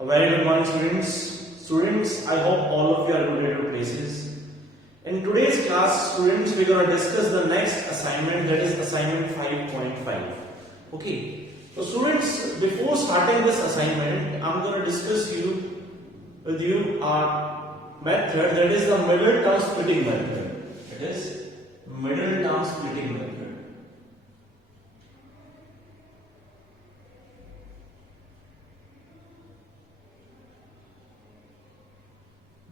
A very good morning, students. Students, I hope all of you are good at your places. In today's class, students, we're going to discuss the next assignment, that is assignment 5.5. Okay. So students, before starting this assignment, I'm going to discuss with you our method, that is the middle term splitting method. It is middle term splitting method.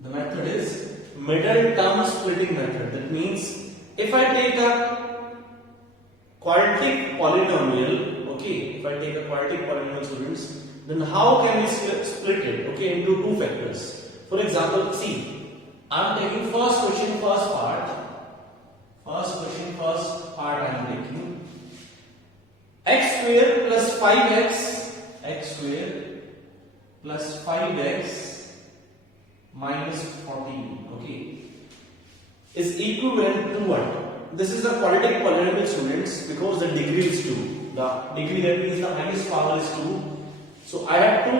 The method is middle term splitting method. That means if I take a quadratic polynomial, okay, if I take a quadratic polynomial, students, then how can we split it, okay, into two factors? For example, see, I am taking first question, first part. I am taking x square plus 5x minus 14, okay, is equivalent to what? This is a quadratic polynomial, students, because the degree is 2. The degree, that means the highest power is 2. So I have to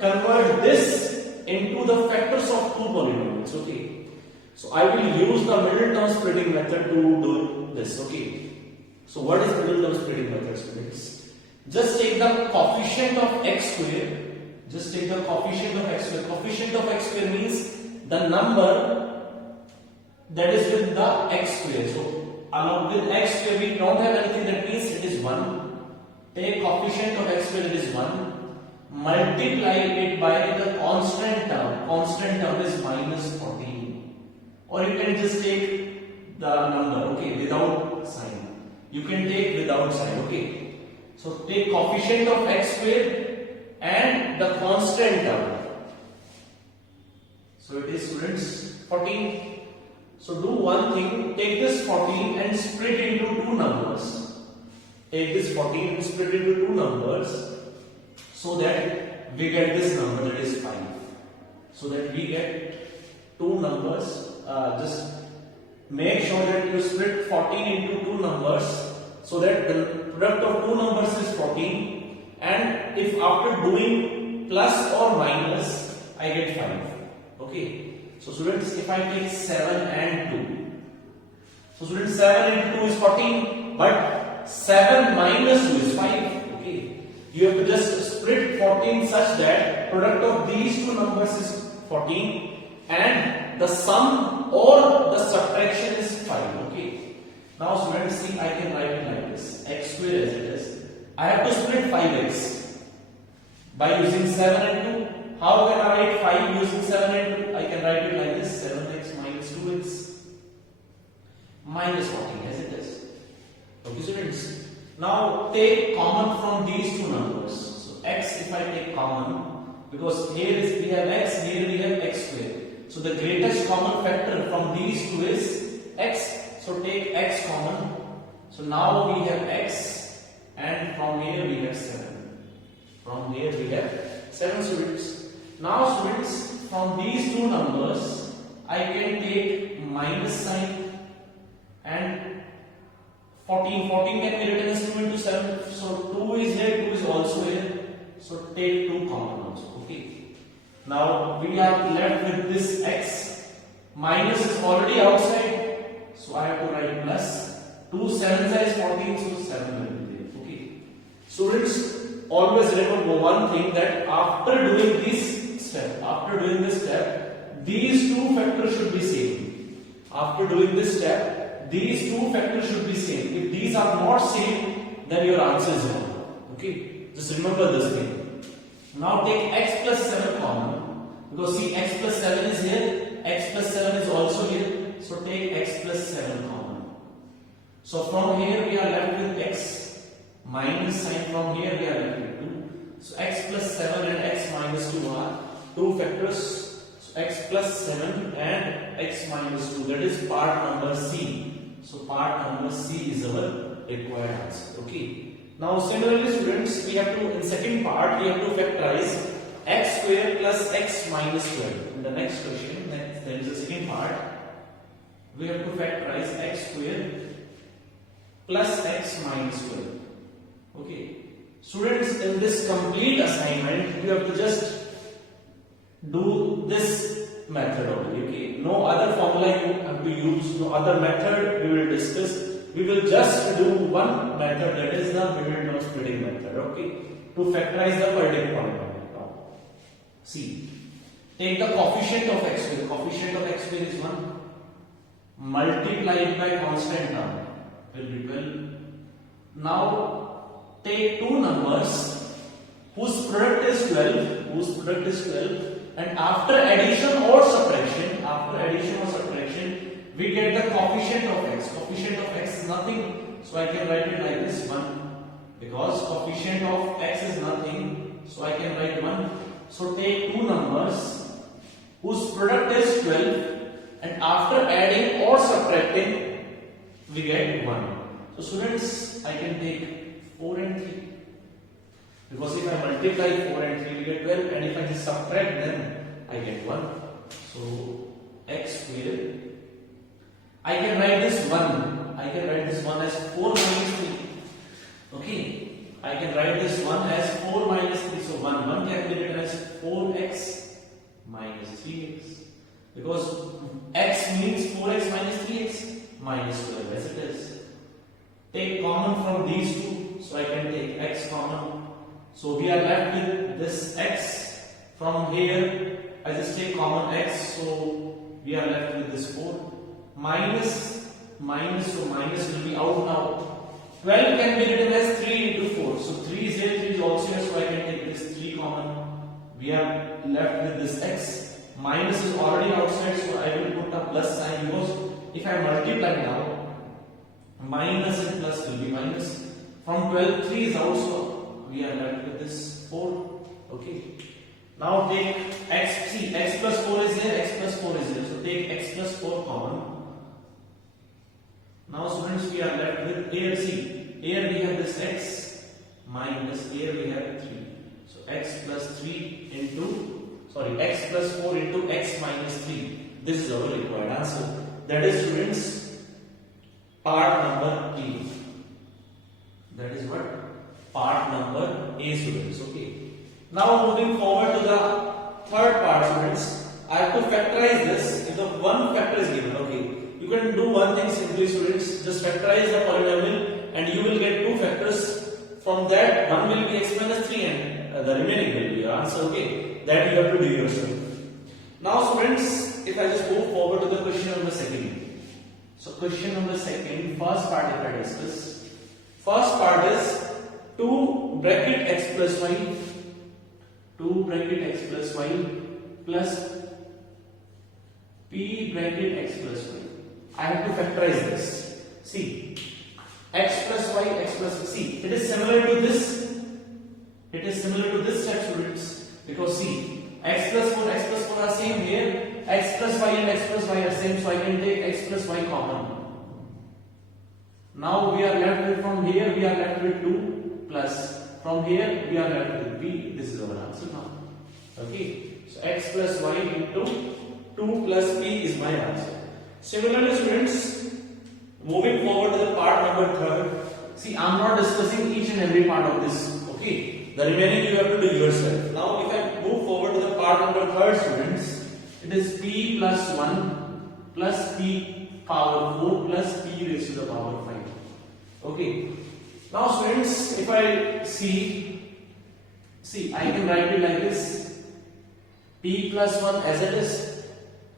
convert this into the factors of two polynomials, okay. So I will use the middle term splitting method to do this, okay. So what is middle term splitting method, students? Just take the coefficient of x square. Just take the coefficient of x square. Coefficient of x square means the number that is with the x square. So along with x square we don't have anything, that means it is 1. Take coefficient of x square, it is 1. Multiply it by the constant term. Constant term is minus 14. Or you can just take the number, okay, without sign. You can take without sign, okay. So take coefficient of x square and the constant term. So it is, students, 14. So do one thing, take this 14 and split into two numbers. Take this 14 and split into two numbers so that we get this number, that is 5. So that we get two numbers. Just make sure that you split 14 into two numbers so that the product of two numbers is 14. And if after doing plus or minus, I get 5. Okay. So students, if I take 7 and 2. So students, 7 into 2 is 14. But 7 minus 2 is 5. Okay. You have to just split 14 such that product of these two numbers is 14. And the sum or the subtraction is 5. Okay. Now students, see, I can write it like this. X square as it is. I have to split 5x by using 7 and 2. How can I write 5 using 7 and 2? I can write it like this: 7x minus 2x minus 14 as it is. Okay, students. Now take common from these two numbers. So x, if I take common, because here we have x, here we have x square. So the greatest common factor from these two is x. So take x common. So now we have x. And from here we have 7. From here we have 7, students. Now students, from these two numbers, I can take minus sign and 14. 14 can be written as 2 into 7. So 2 is here, 2 is also here. So take 2 common also. Okay. Now we are left with this x. Minus is already outside. So I have to write plus. 2 7s is 14, so 7 will be. Students, always remember one thing, that after doing this step, these two factors should be same. After doing this step, these two factors should be same. If these are not same, then your answer is wrong. Okay, just remember this thing. Now take x plus 7 common, because see, x plus 7 is here, x plus 7 is also here. So take x plus 7 common. So from here we are left with x. Minus sign, from here we are left with 2. So x plus 7 and x minus 2 are two factors. So x plus 7 and x minus 2, that is part number C. So part number C is our required answer. Okay. Now similarly, students, we have to, in second part, we have to factorize x square plus x minus 12. In the next question, there is the second part. We have to factorize x square plus x minus 12. Okay. Students, in this complete assignment, you have to just do this method only. Okay, no other formula you have to use, no other method we will discuss. We will just do one method, that is the middle term splitting method. Okay, to factorize the verdict polynomial. Now, see, take the coefficient of x square. Coefficient of x square is 1 multiplied by constant term will be 12. Now take two numbers whose product is 12, and after addition or subtraction, we get the coefficient of x. Coefficient of x is nothing, so I can write it like this 1, because coefficient of x is nothing, so I can write 1. So take two numbers whose product is 12, and after adding or subtracting we get 1. So students, I can take 4 and 3, because if I multiply 4 and 3 we get 12, and if I just subtract them I get 1. So x square, I can write this 1 as 4 minus 3. Okay, I can write this 1 as 4 minus 3. So 1 can be written as 4x minus 3x, because x means 4x minus 3x minus 12 as it is. Take common from these two, so I can take x common. So we are left with this x. From here I just take common x, so we are left with this 4. Minus, so minus will be out now. 12 can be written as 3 into 4. So 3 is here, 3 is also here, so I can take this 3 common. We are left with this x. Minus is already outside, so I will put a plus sign, because if I multiply now, minus and plus will be minus. From 12, 3 is out, so we are left with this 4. Okay. Now take x. See, x plus 4 is here, x plus 4 is here. So take x plus 4 common. Now students, we are left with here. See, here we have this x minus here we have 3. So x plus 3 into, x plus 4 into x minus 3. This is our required answer. That is, students, part number A. That is what? Part number A, students. Okay. Now moving forward to the third part, students. I have to factorize this. If the one factor is given, okay. You can do one thing simply, students. Just factorize the polynomial and you will get two factors. From that, one will be x minus 3 and the remaining will be your answer. Okay. That you have to do yourself. Now students, if I just move forward to the question number 2. So question number 2, first part if I discuss. First part is 2 bracket x plus y, 2 bracket x plus y plus p bracket x plus y. I have to factorize this. See, x plus y, x plus y. See, it is similar to this. It is similar to this step, students. Because see, x plus 4 are same here. X plus y and x plus y are same, so I can take x plus y common. Now we are left with, from here we are left with 2 plus, from here we are left with b. This is our answer now. Okay, so x plus y into 2 plus p is my answer. Similarly, students, moving forward to the part number 3. See, I am not discussing each and every part of this. Okay, the remaining you have to do yourself. Now, if I move forward to the part number 3, students, it is p plus 1 plus p power 4 plus p raised to the power 5. Okay. Now, students, if I see, I can write it like this: p plus 1 as it is.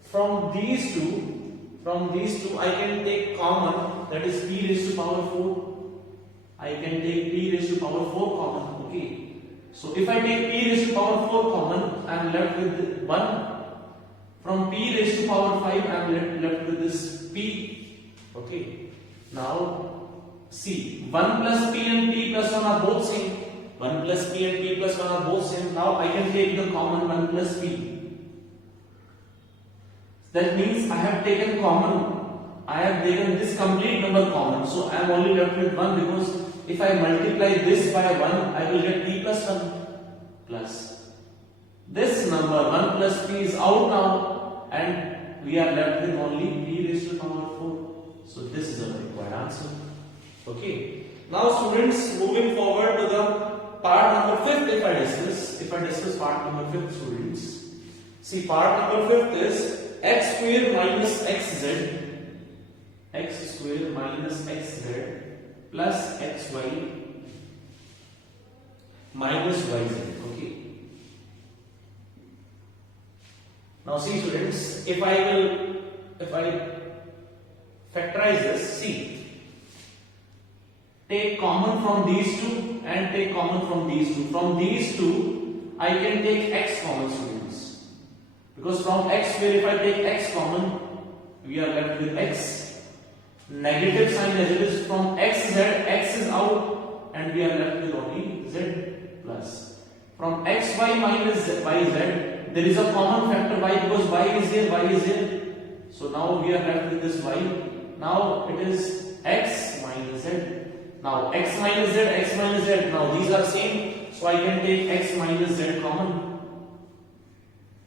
From these two, I can take common, that is p raised to power 4. I can take p raised to power 4 common. Okay. So if I take p raised to power 4 common, I am left with 1. From p raised to power 5, I am left with this p. Okay. Now see, 1 plus p and p plus 1 are both same. 1 plus p and p plus 1 are both same. Now I can take the common 1 plus p. That means I have taken this complete number common. So I am only left with 1, because if I multiply this by 1, I will get p plus 1 plus this number 1 plus p is out now, and we are left with only p raised to the power 4. So this is our required answer. Okay. Now students, moving forward to the part number 5, if I discuss part number 5, students. See, part number fifth is x square minus xz, x square minus xz plus xy minus yz. Okay. Now see students, if I factorize this, see, take common from these two and take common from these two. From these two, I can take x common, students. Because from x square, if I take x common, we are left with x. Negative sign as it is from xz, x is out, and we are left with only z plus. From xy minus yz, there is a common factor y because y is here. So now we are left with this y. Now it is x minus z. Now x minus z. Now these are same, so I can take x minus z common.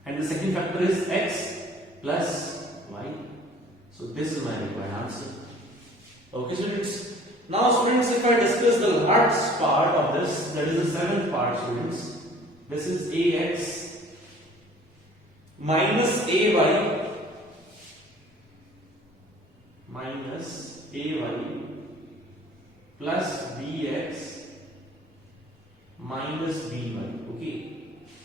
And the second factor is x plus y. So this is my required answer. Okay, students. Now, students, if I discuss the last part of this, that is the seventh part, students. This is ax minus ay plus bx minus by. Okay.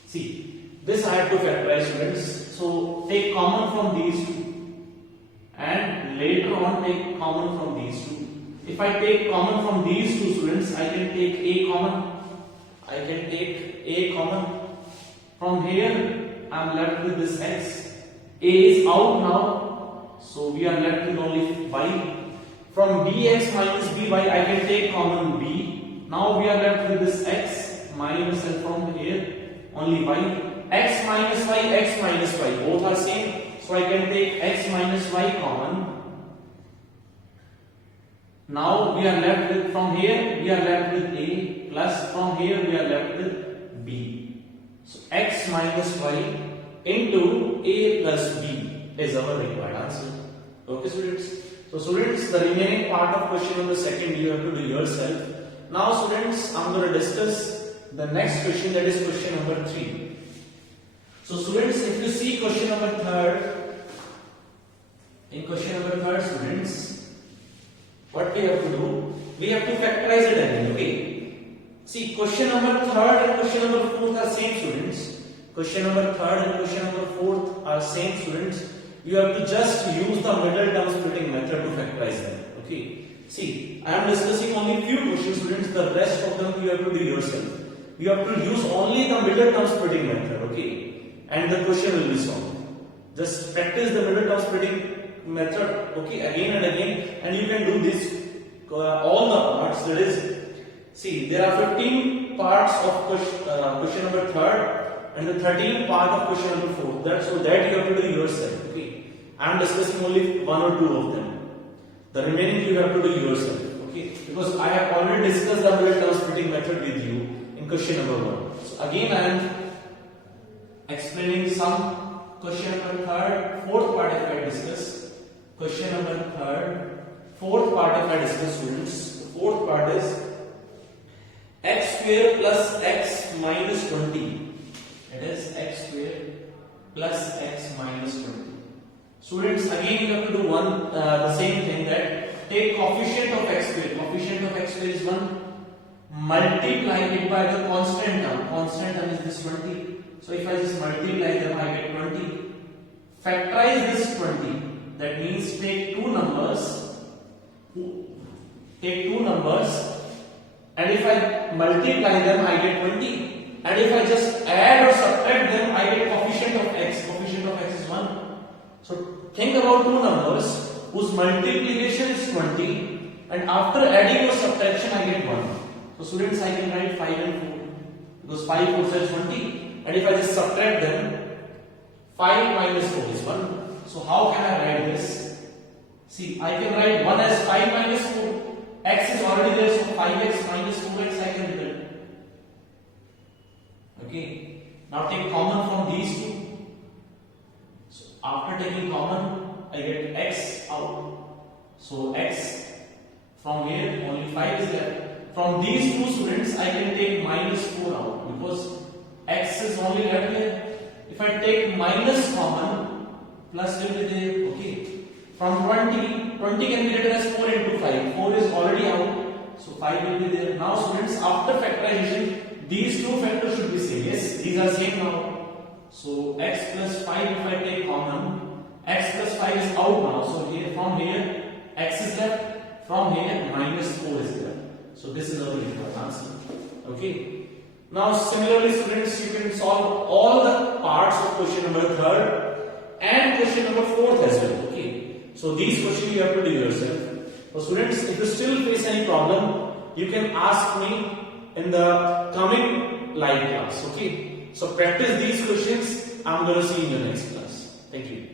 See, this I have to factorize, students. So take common from these two, and later on take common from these two. If I take common from these two, students, I can take a common. From here, I am left with this x. A is out now, so we are left with only y. From bx minus by, I can take common b. Now we are left with this x minus, and from here only y. X minus y, both are same, so I can take x minus y common. Now we are left with, from here we are left with a, plus from here we are left with b. So x minus y into a plus b is our required answer. Okay, students. So students, the remaining part of question number second you have to do yourself. Now students, I am going to discuss the next question, that is question number 3. So students, if you see question number third, in question number third, students, what we have to do? We have to factorize it again. Okay. See, question number third and question number fourth are same, students. Question number third and question number fourth are same, students. You have to just use the middle term splitting method to factorize them. Okay. See, I am discussing only few questions, students. The rest of them you have to do yourself. You have to use only the middle term splitting method. Okay. And the question will be solved. Just practice the middle term splitting method, okay, again and again, and you can do this all the parts. That is, see, there are 15 parts of question number third and the 13 part of question number fourth. So that you have to do yourself. Okay, I am discussing only one or two of them. The remaining you have to do yourself. Okay, because I have already discussed the middle term splitting method with you in question number 1. So again, I am explaining some question number third, fourth part if I discuss. Question number third, fourth part if I discuss, students. The fourth part is x square plus x minus 20. It is x square plus x minus 20. Students, again you have to do the same thing, that take coefficient of x square. Coefficient of x square is 1. Multiply it by the constant term. Constant term is this 20. So if I just multiply them, I get 20. Factorize this 20. That means take two numbers, and if I multiply them, I get 20. And if I just add or subtract them, I get coefficient of x. Coefficient of x is 1. So think about two numbers whose multiplication is 20, and after adding or subtraction, I get 1. So students, I can write 5 and 4 because 5 4 is 20, and if I just subtract them, 5 minus 4 is 1. So how can I write this? See, I can write 1 as 5 minus 4. X is already there, so 5x minus 4x I can write. Okay. Now take common from these two. So after taking common, I get x out. So x, from here only 5 is left. From these two, students, I can take minus 4 out because x is only left here. If I take minus common, plus will be there. Okay. From 20 can be written as 4 into 5. 4 is already out, so 5 will be there. Now students, after factorization, these two factors should be same. Yes, these are same now. So x plus 5, if I take common, x plus 5 is out now. So here, from here, x is left. From here, minus 4 is left. So this is our required answer. Okay. Now similarly, students, you can solve all the parts of question number 3rd and question number 4th as well. Okay. So these questions you have to do yourself. So students, if you still face any problem, you can ask me in the coming live class. Okay. So practice these questions. I'm going to see you in the next class. Thank you.